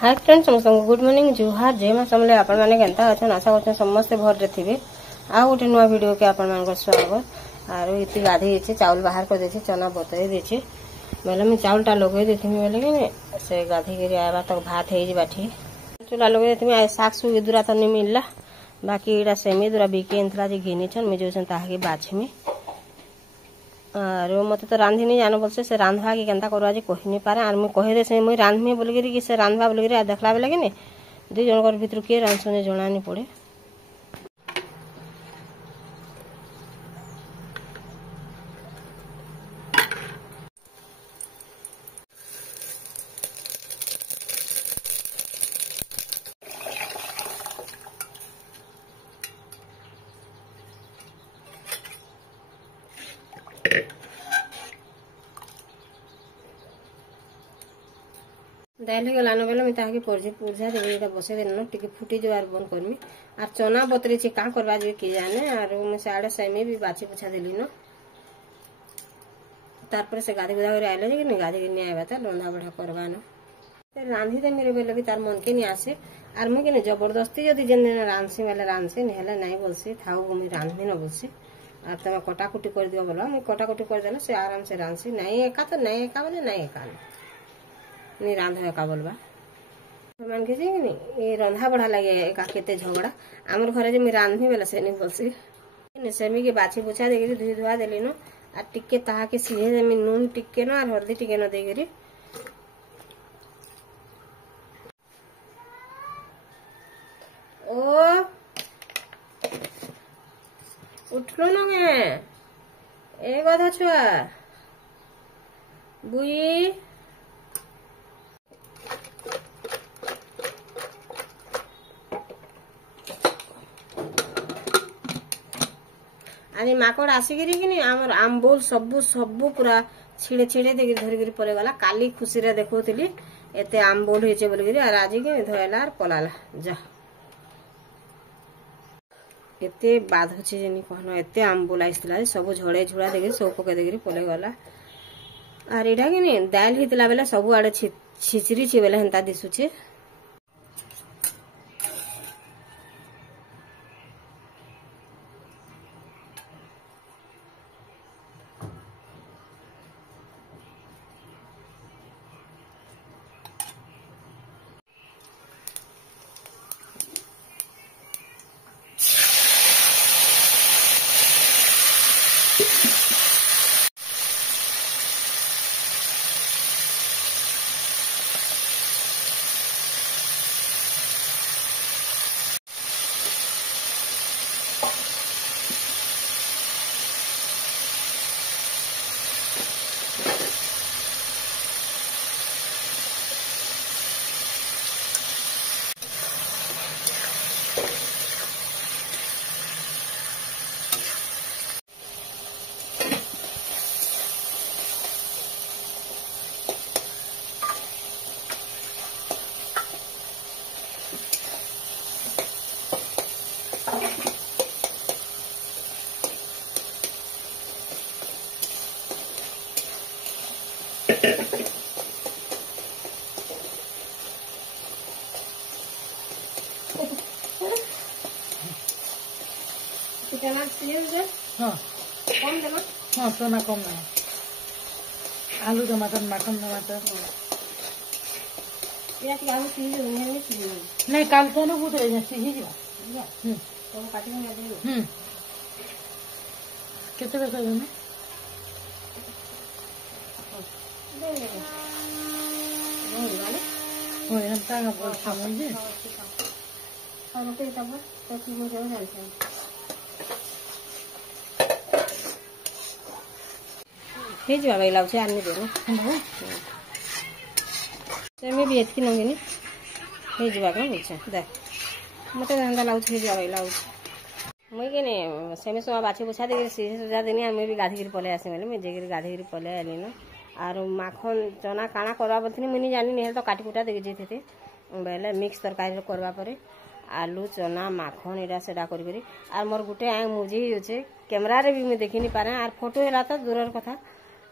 Hi friends समस्त good morning जुहार जय मां समले आपण माने केनता अछन आशा करछन समस्त भर रे थिबे आ गोटे नुआ वीडियो के आपण मान स्वागत आरो इति गाधी छे चावल बाहर कर देछे चना बतई देछे बेले में चावल टा लगे देथिमी बेले के से गाधी के आबा तक भात हे जी बाठी चूल्हा लगे देथिमी आ साग सुगी दुरा त नि मिलला बाकी इडा सेमी दुरा बिके एंतला जे घिनी छन में जोसन ताहा के बाछमी और मत तो रांधि नहीं जानो बोलसे से रांधवा के केनता करवा जे कहि नहीं पारे आर मैं कहे दे से मैं रांधमी बोलगिरी कि से रांधवा बोलगिरी आ देखला बेले कि दुई जनकर भितर के रांधसने जणा नहीं पड़े। दाल हो गलान बेले मैं ताके परजे पुरजा देबे एटा बसे देनो टिके फुटी जवार बंद करमी आर चना बतरे छी का करबा जे के जाने आर मैं साडे सेमी भी बाची पुछा देली न तार पर से गादी गुदा करे आइले जे गादी के नि आबा त रंधा बढा करबा न ते रांधी दे मेरे बेले भी तार मन के नि आसे आर मैं के जबरदस्ती जदी जेन रांधसी वाले रांधसे नि हला नहीं बोलसी थाऊ मैं रांधनी न बोलसी आर तमे कटाकुटी कर दियो बोला मैं कटाकुटी कर देला से आराम से रांधसी नहीं एका तो नहीं एका बोले नहीं एका नहीं रांधा का बोलबा मान के जे नहीं रंधा बढ़ा लगे एका केते झगड़ा आमर घरे जे मैं रांधनी बेला से नहीं बोलसी ने सेमी के बाछी बुछा देगिरी धुई धुआ देली न आ टिके ताहा के सीधे जे मैं नून टिके न और हल्दी टिके न देगिरी ओ उठलो न गे ए गधा छुआ बुई आनी माकड़ आसिकी कि आमर आम्बुल सबू सबू पूरा छिड़े छिड़े देख धरिकी पड़े गला काली खुशी रे देखुली एते आम्बुल होइछे बोलगिरी आर आज के धयला आर पलाला जा एते बाध होछे जेनी कहनो एते आम्बुल आइसला सब झड़े झुड़ा देख सब पके देगिरी पले गला आर एडा कि दाल हितला बेला सब आड़े छिचरी छि बेला हेंता दिसुछे हाँ सोना कम ना आलू टमाटर माखन टमाटर नहीं काल तो ना बुझे सीझी जीवा केते बेसा देने ओए हम तांगा बोल समझे और के तब तो की हो जाए हेज बाबा लाउछ आनी देनो सेमी भी एतकी नंगिनी हेज बाबा बोलछ दे मते धंदा लाउछ हेज बाबा लाउछ मुई केने सेमी सोमा बाछी बुछा देगिरी सीधे सुजा देनी हमें भी गाधी गिरी पले आसे मेले मैं जेगिरी गाधी गिरी पले आली न आरो माखन चना काना करबा बोलथिनी मुनी जानी नेहल तो काटी कुटा देगे जेथे बेले मिक्स तरकारी करबा परे आलू चना माखन एडा सेडा करी आर मोर गुटे आंग मुझी होचे कैमरा रे भी मैं देखि नहीं पारे आर फोटो हेला तो दूरर कथा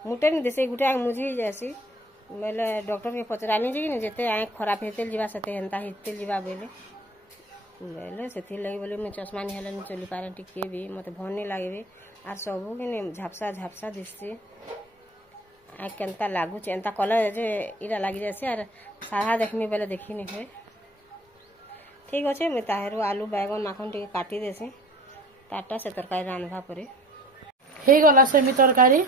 मुटे नहीं देसे गुटे आंग मुझी जासी बेले डॉक्टर के पचरामी जे कि जेते आँख खराब हेते जीवा सेते हेन्ता हेते जीवा बेले बेले से लगी बोले मुझे चश्मा नहीं हेले चली पारे टिके भी मत भल नहीं लगे आर सबू कि झापसा झापसा दिशे आँख केन्ता लगुच एंता कलर जे इरा लगी जाए आर सारा देखमी बेले देखी नहीं हुए ठीक अच्छे मुझे ताहरू आलू बैगन माखन टे काटी देसी टाटा से तरकारी रांधवा पर हो गला सेमी तरकारी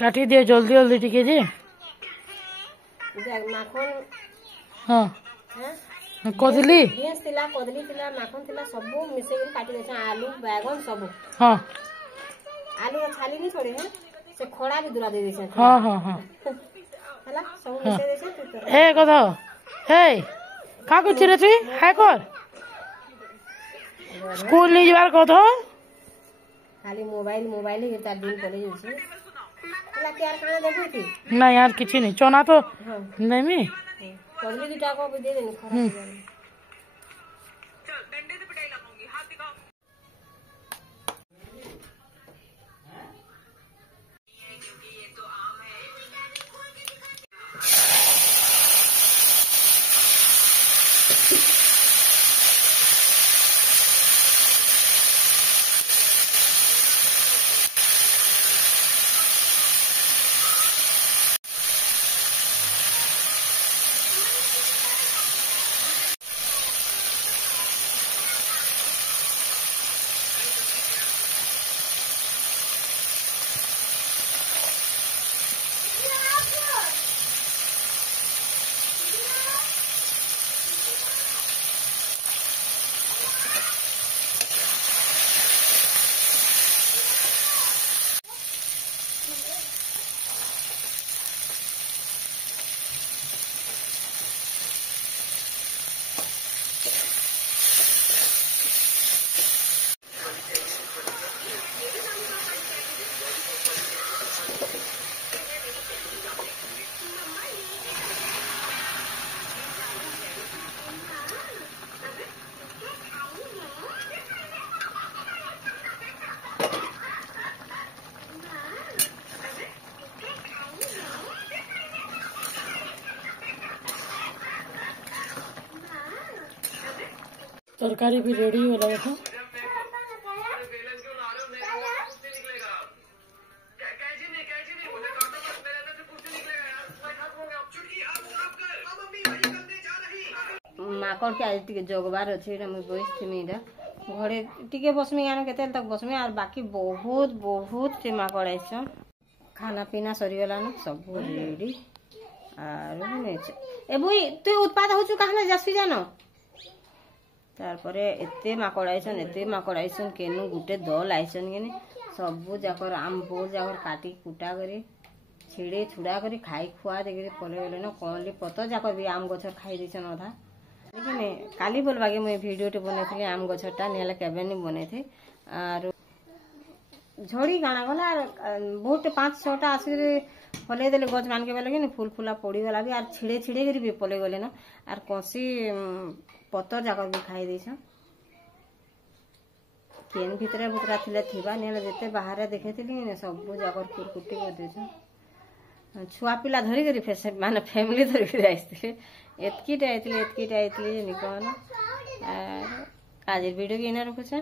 काटी दियो जल्दी जल्दी टिके जी माखन हाँ कदली बीन्स थिला कदली थिला माखन थिला सबू मिसे काटी देछा आलू बैगन सबू हाँ आलू छाली नहीं छोड़े हैं से खोड़ा भी दूरा दे देछा हाँ हाँ हाँ हला सब मिसे देछा ए कथा ए का कुछ रे तू हाय कर स्कूल नहीं जाबार कथा खाली मोबाइल मोबाइल ही तार दिन पड़े जैसे हला यार खाना देखो थी ना यार किसी नहीं चोना तो नहीं मी कदली दुटा को भी दे देनी खराब चल डंडे से पिटाई लगाऊंगी हाथ दिखाओ क्योंकि ये तो आम है तरकारी भी रेडी हो लगा था माकड़ के आज टे जगबार अच्छे मुझे बस थी घरे टे बसमी आन के तक बसमी और बाकी बहुत बहुत से माकड़ आइसन खाना पीना सरीगलान सब रेडी और बुई तु उत्पाद हो कहा जासी जान तारपरे एते माकड़ आइसन केनु गुटे दल आइसन के सबू जाकर आंब जाकर काटी कुटा करी छिड़े छुड़ा करी खाई खुआ देकर पले गले न कौन पतर जाकर भी आम गछ खाई देसन अधा लेकिन काली बोलवा के मुझे भिडियोटे बनई आम गछटा नहीं केवे नहीं बनई थी आर झड़ी गाना गला बहुत 5-6टा आसिक फल देले गछ मान के बेले फूल फुला पड़ीगला भी आर छिड़े छिड़े कर भी पले गले न आर कौसी पतर जाकर भी खाई देछन केन भितरे भुतरा थिले थिबा नेले जते बाहर देखे थिली सब जाकर कुरकुटी कर देछन छुआ पिला धरी करी फेसे माने फैमिली धरी करी आइथिले एतकीटा आइथिले जे निकन आर आज वीडियो के इना रखुछे।